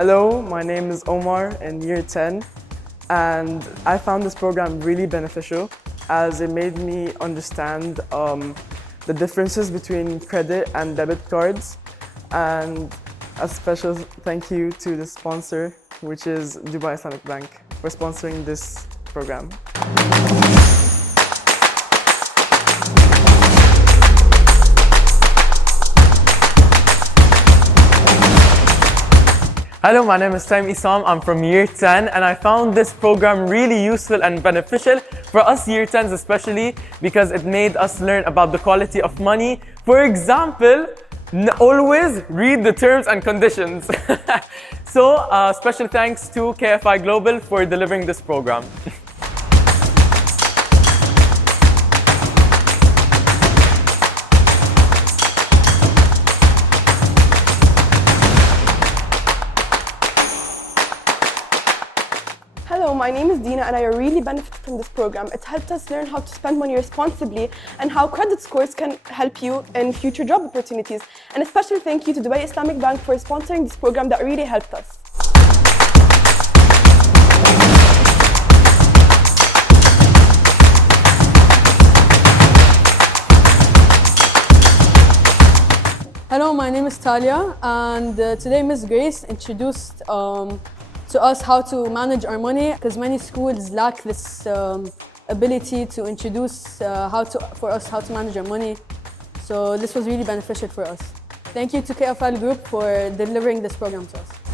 Hello, my name is Omar in year 10, and I found this program really beneficial as it made me understand the differences between credit and debit cards. And a special thank you to the sponsor, which is Dubai Islamic Bank, for sponsoring this program. Hello, my name is Salam. I'm from year 10 and I found this program really useful and beneficial for us year 10s especially because it made us learn about the quality of money. For example, always read the terms and conditions. So, special thanks to KFI Global for delivering this program. Hello, my name is Dina and I really benefited from this program. It helped us learn how to spend money responsibly and how credit scores can help you in future job opportunities. And a special thank you to Dubai Islamic Bank for sponsoring this program that really helped us. Hello, my name is Talia, and today Ms. Grace introduced to us how to manage our money because many schools lack this ability to introduce for us how to manage our money. So this was really beneficial for us. Thank you to KFL Group for delivering this program to us.